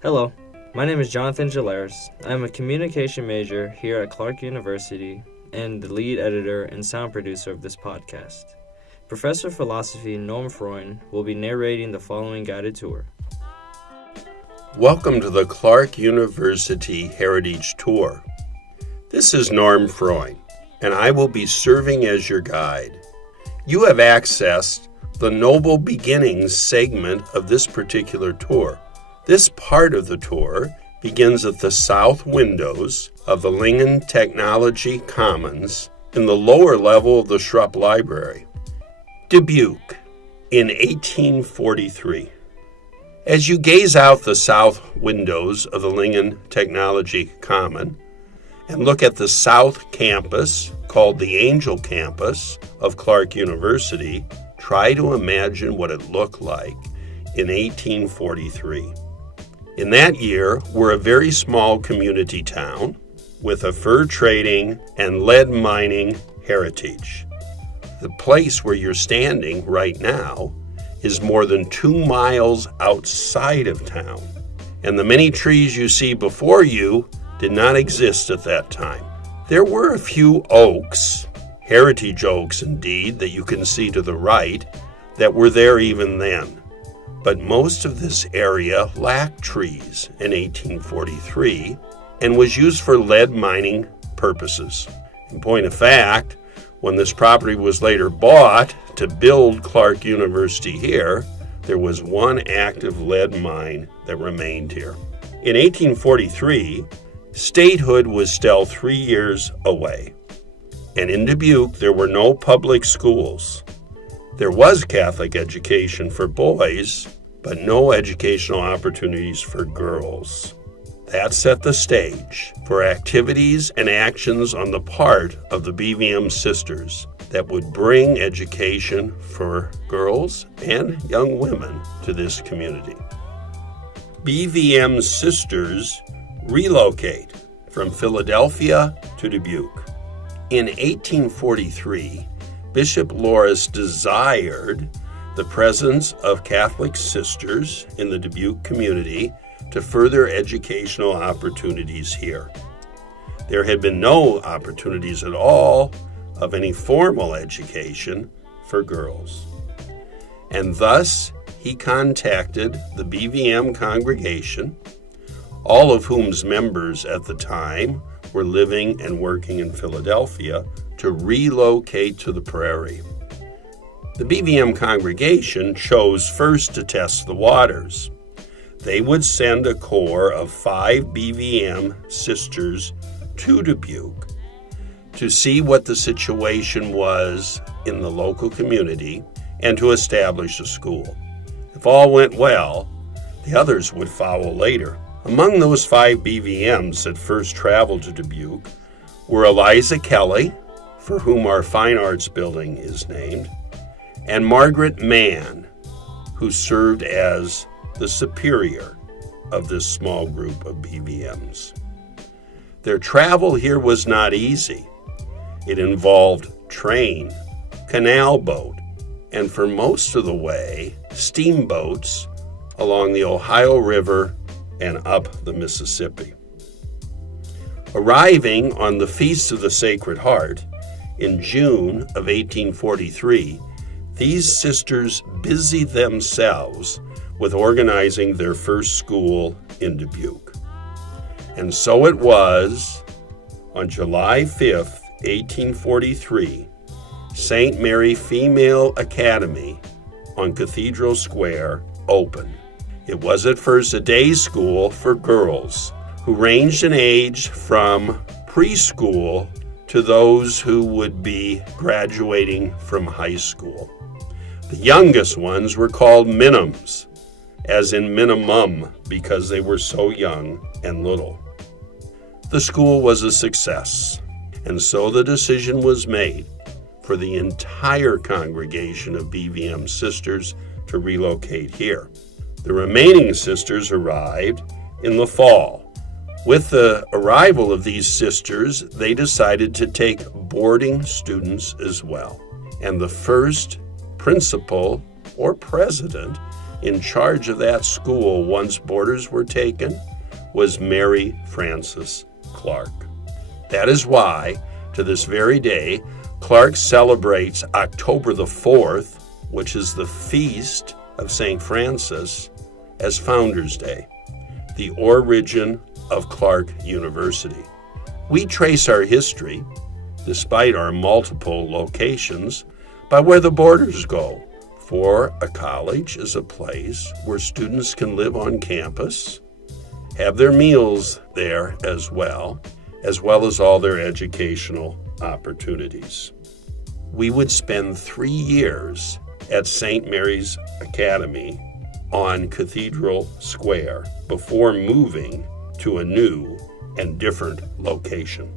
Hello, my name is Jonathan Gilles. I am a communication major here at Clark University and the lead editor and sound producer of this podcast. Professor of Philosophy Norm Freund will be narrating the following guided tour. Welcome to the Clark University Heritage Tour. This is Norm Freund, and I will be serving as your guide. You have accessed the Noble Beginnings segment of this particular tour. This part of the tour begins at the south windows of the Lingen Technology Commons in the lower level of the Schrupp Library. Dubuque in 1843. As you gaze out the south windows of the Lingen Technology Common and look at the south campus, called the Angel Campus of Clark University, try to imagine what it looked like in 1843. In that year, we're a very small community town with a fur trading and lead mining heritage. The place where you're standing right now is more than 2 miles outside of town, and the many trees you see before you did not exist at that time. There were a few oaks, heritage oaks indeed, that you can see to the right, that were there even then. But most of this area lacked trees in 1843 and was used for lead mining purposes. In point of fact, when this property was later bought to build Clark University here, there was one active lead mine that remained here. In 1843, statehood was still 3 years away, and in Dubuque there were no public schools. There was Catholic education for boys, but no educational opportunities for girls. That set the stage for activities and actions on the part of the BVM sisters that would bring education for girls and young women to this community. BVM sisters relocate from Philadelphia to Dubuque. In 1843, Bishop Loris desired the presence of Catholic sisters in the Dubuque community to further educational opportunities here. There had been no opportunities at all of any formal education for girls. And thus, he contacted the BVM congregation, all of whom's members at the time were living and working in Philadelphia, to relocate to the prairie. The BVM congregation chose first to test the waters. They would send a corps of 5 BVM sisters to Dubuque to see what the situation was in the local community and to establish a school. If all went well, the others would follow later. Among those 5 BVMs that first traveled to Dubuque were Eliza Kelly, for whom our Fine Arts Building is named, and Margaret Mann, who served as the superior of this small group of BVMs. Their travel here was not easy. It involved train, canal boat, and for most of the way, steamboats along the Ohio River and up the Mississippi. Arriving on the Feast of the Sacred Heart in June of 1843, these sisters busied themselves with organizing their first school in Dubuque. And so it was, on July 5th, 1843, St. Mary Female Academy on Cathedral Square opened. It was at first a day school for girls who ranged in age from preschool to those who would be graduating from high school. The youngest ones were called minims, as in minimum, because they were so young and little. The school was a success, and so the decision was made for the entire congregation of BVM sisters to relocate here. The remaining sisters arrived in the fall. With the arrival of these sisters, they decided to take boarding students as well. And the first principal or president in charge of that school once borders were taken was Mary Frances Clark. That is why, to this very day, Clark celebrates October the 4th, which is the feast of St. Francis, as Founders Day, the origin of Clark University. We trace our history, despite our multiple locations, by where the borders go. For a college is a place where students can live on campus, have their meals there as well as all their educational opportunities. We would spend 3 years at St. Mary's Academy on Cathedral Square before moving to a new and different location.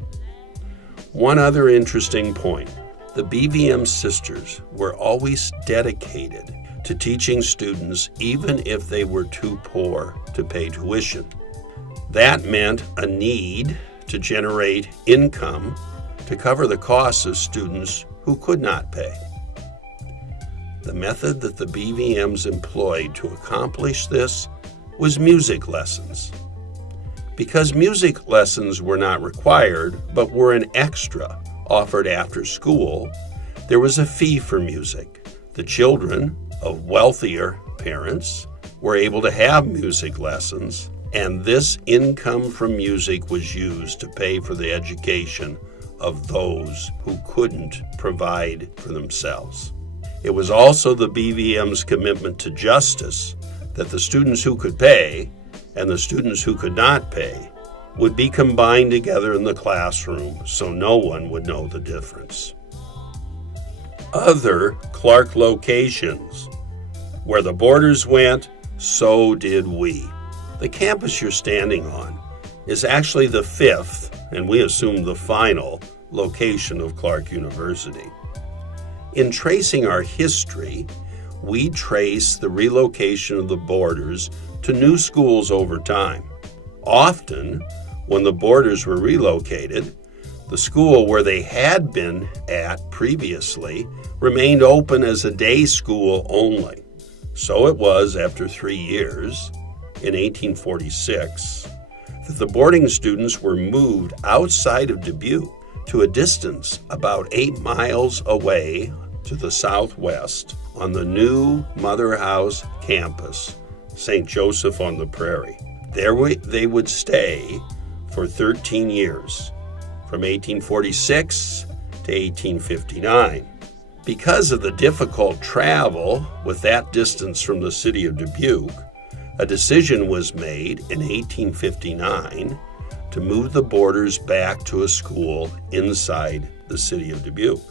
One other interesting point, the BVM sisters were always dedicated to teaching students even if they were too poor to pay tuition. That meant a need to generate income to cover the costs of students who could not pay. The method that the BVMs employed to accomplish this was music lessons. Because music lessons were not required, but were an extra offered after school, there was a fee for music. The children of wealthier parents were able to have music lessons, and this income from music was used to pay for the education of those who couldn't provide for themselves. It was also the BVM's commitment to justice that the students who could pay and the students who could not pay would be combined together in the classroom so no one would know the difference. Other Clark locations. Where the borders went, so did we. The campus you're standing on is actually the 5th, and we assume the final, location of Clark University. In tracing our history, we trace the relocation of the borders to new schools over time. Often, when the borders were relocated, the school where they had been at previously remained open as a day school only. So it was after 3 years, in 1846, that the boarding students were moved outside of Dubuque to a distance about 8 miles away to the southwest on the new Mother House campus, St. Joseph on the Prairie. There they would stay for 13 years, from 1846 to 1859. Because of the difficult travel with that distance from the city of Dubuque, a decision was made in 1859 to move the boarders back to a school inside the city of Dubuque.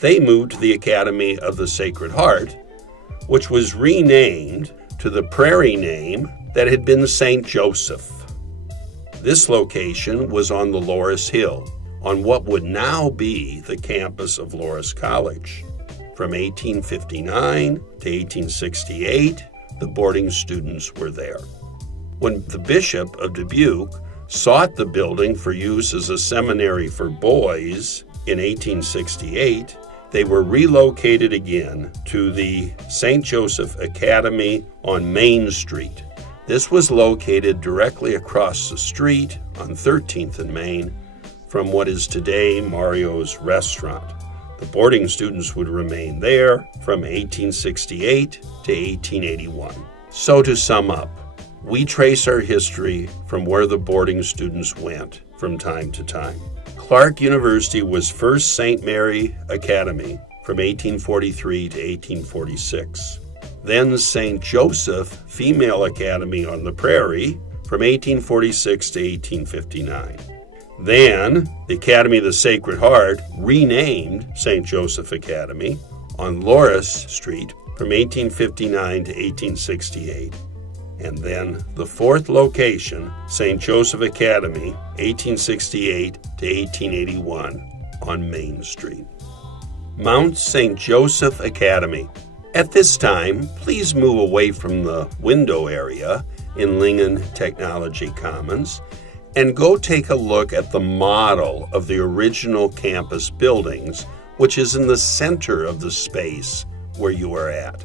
They moved to the Academy of the Sacred Heart, which was renamed to the Prairie name that had been St. Joseph. This location was on the Loras Hill, on what would now be the campus of Loras College. From 1859 to 1868, the boarding students were there. When the Bishop of Dubuque sought the building for use as a seminary for boys in 1868, they were relocated again to the St. Joseph Academy on Main Street. This was located directly across the street on 13th and Main from what is today Mario's Restaurant. The boarding students would remain there from 1868 to 1881. So to sum up, we trace our history from where the boarding students went from time to time. Clark University was first St. Mary Academy from 1843 to 1846. Then St. Joseph Female Academy on the Prairie from 1846 to 1859. Then, the Academy of the Sacred Heart, renamed St. Joseph Academy, on Loras Street from 1859 to 1868. And then the fourth location, St. Joseph Academy, 1868 to 1881, on Main Street. Mount St. Joseph Academy. At this time, please move away from the window area in Lingen Technology Commons and go take a look at the model of the original campus buildings, which is in the center of the space where you are at.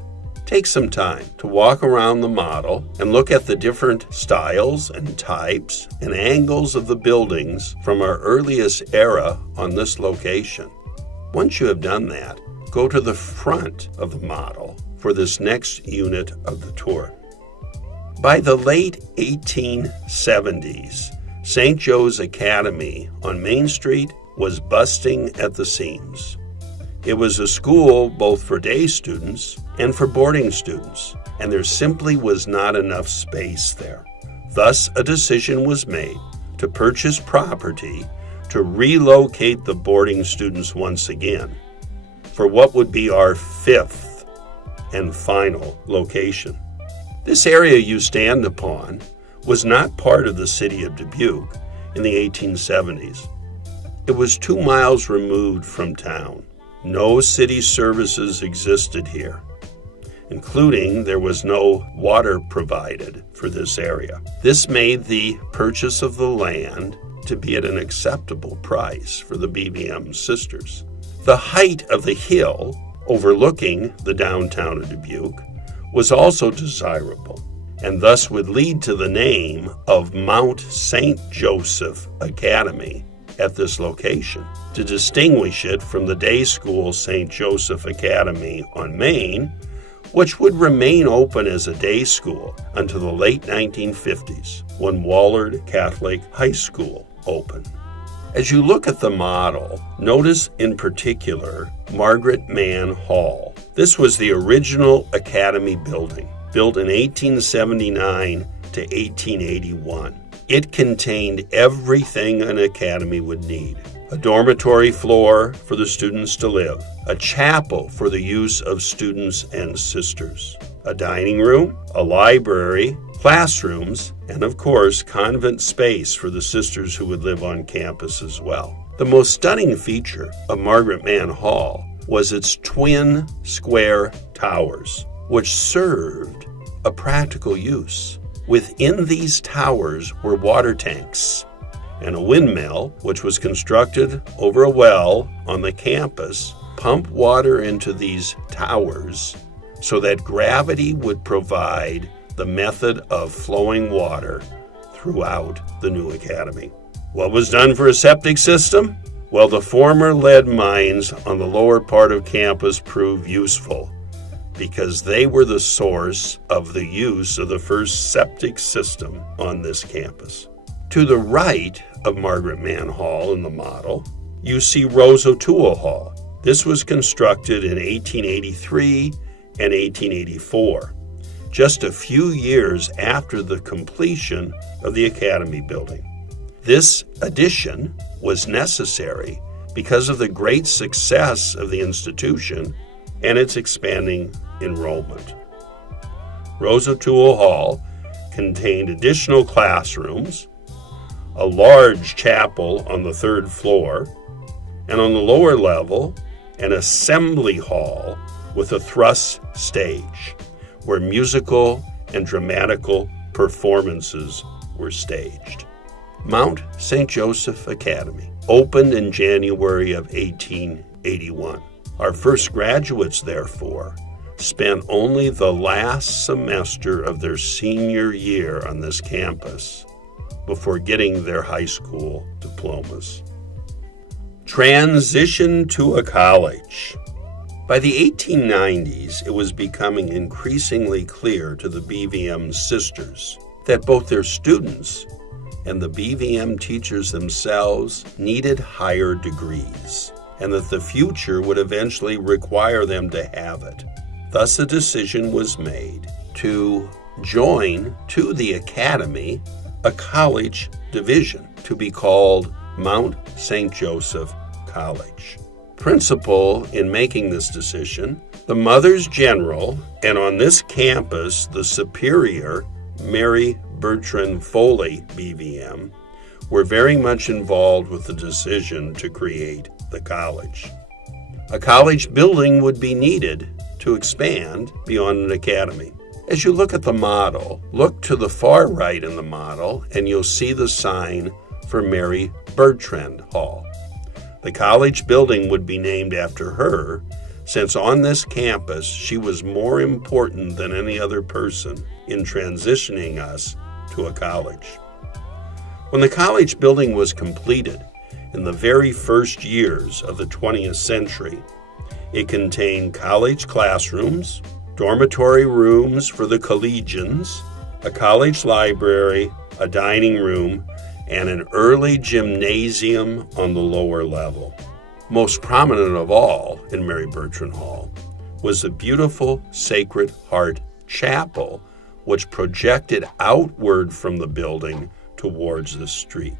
Take some time to walk around the model and look at the different styles and types and angles of the buildings from our earliest era on this location. Once you have done that, go to the front of the model for this next unit of the tour. By the late 1870s, St. Joe's Academy on Main Street was busting at the seams. It was a school both for day students and for boarding students, and there simply was not enough space there. Thus, a decision was made to purchase property to relocate the boarding students once again for what would be our fifth and final location. This area you stand upon was not part of the city of Dubuque in the 1870s. It was 2 miles removed from town. No city services existed here, including there was no water provided for this area. This made the purchase of the land to be at an acceptable price for the BVM sisters. The height of the hill overlooking the downtown of Dubuque was also desirable, and thus would lead to the name of Mount St. Joseph Academy at this location, to distinguish it from the day school St. Joseph Academy on Main, which would remain open as a day school until the late 1950s, when Wahlert Catholic High School opened. As you look at the model, notice in particular Margaret Mann Hall. This was the original Academy building, built in 1879 to 1881. It contained everything an academy would need: a dormitory floor for the students to live, a chapel for the use of students and sisters, a dining room, a library, classrooms, and of course, convent space for the sisters who would live on campus as well. The most stunning feature of Margaret Mann Hall was its twin square towers, which served a practical use. Within these towers were water tanks and a windmill, which was constructed over a well on the campus, pumped water into these towers so that gravity would provide the method of flowing water throughout the new academy. What was done for a septic system? Well, the former lead mines on the lower part of campus proved useful because they were the source of the use of the first septic system on this campus. To the right of Margaret Mann Hall in the model, you see Rose O'Toole Hall. This was constructed in 1883 and 1884, just a few years after the completion of the Academy building. This addition was necessary because of the great success of the institution and its expanding enrollment. Rose O'Toole Hall contained additional classrooms, a large chapel on the 3rd floor, and on the lower level, an assembly hall with a thrust stage where musical and dramatical performances were staged. Mount St. Joseph Academy opened in January of 1881. Our first graduates, therefore, spent only the last semester of their senior year on this campus before getting their high school diplomas. Transition to a college. By the 1890s, it was becoming increasingly clear to the BVM sisters that both their students and the BVM teachers themselves needed higher degrees, and that the future would eventually require them to have it. Thus, a decision was made to join to the academy a college division to be called Mount St. Joseph College. Principal in making this decision, the Mothers General, and on this campus, the Superior, Mary Bertrand Foley, BVM, were very much involved with the decision to create the college. A college building would be needed to expand beyond an academy. As you look at the model, look to the far right in the model and you'll see the sign for Mary Bertrand Hall. The college building would be named after her since on this campus she was more important than any other person in transitioning us to a college. When the college building was completed in the very first years of the 20th century, it contained college classrooms, dormitory rooms for the collegians, a college library, a dining room, and an early gymnasium on the lower level. Most prominent of all in Mary Bertrand Hall was the beautiful Sacred Heart Chapel, which projected outward from the building towards the street.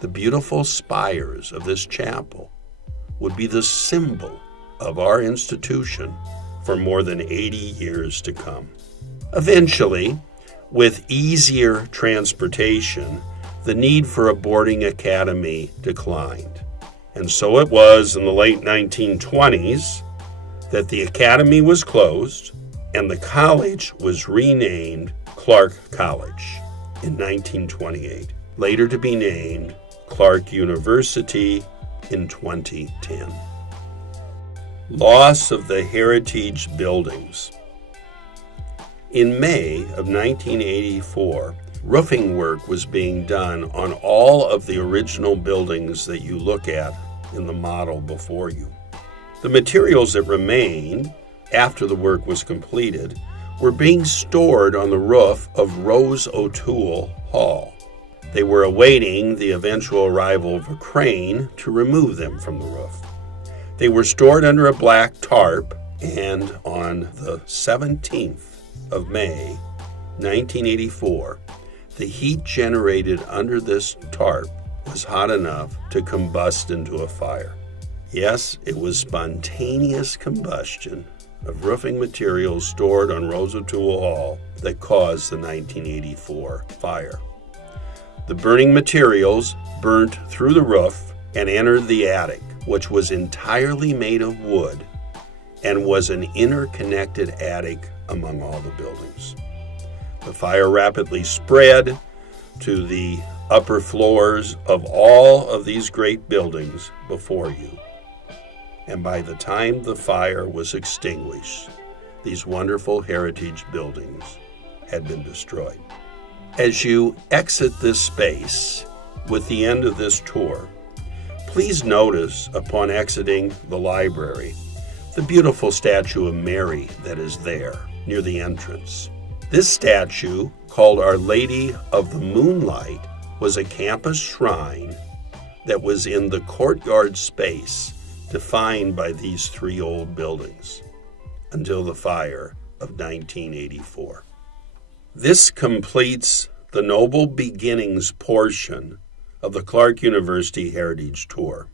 The beautiful spires of this chapel would be the symbol of our institution for more than 80 years to come. Eventually, with easier transportation, the need for a boarding academy declined. And so it was in the late 1920s that the academy was closed and the college was renamed Clark College in 1928, later to be named Clark University in 2010. Loss of the heritage buildings. In May of 1984, roofing work was being done on all of the original buildings that you look at in the model before you. The materials that remained after the work was completed were being stored on the roof of Rose O'Toole Hall. They were awaiting the eventual arrival of a crane to remove them from the roof. They were stored under a black tarp, and on the 17th of May, 1984, the heat generated under this tarp was hot enough to combust into a fire. Yes, it was spontaneous combustion of roofing materials stored on Rose O'Toole Hall that caused the 1984 fire. The burning materials burnt through the roof and entered the attic, which was entirely made of wood and was an interconnected attic among all the buildings. The fire rapidly spread to the upper floors of all of these great buildings before you. And by the time the fire was extinguished, these wonderful heritage buildings had been destroyed. As you exit this space with the end of this tour, please notice upon exiting the library the beautiful statue of Mary that is there near the entrance. This statue, called Our Lady of the Moonlight, was a campus shrine that was in the courtyard space defined by these three old buildings until the fire of 1984. This completes the Noble Beginnings portion of the Clark University Heritage Tour.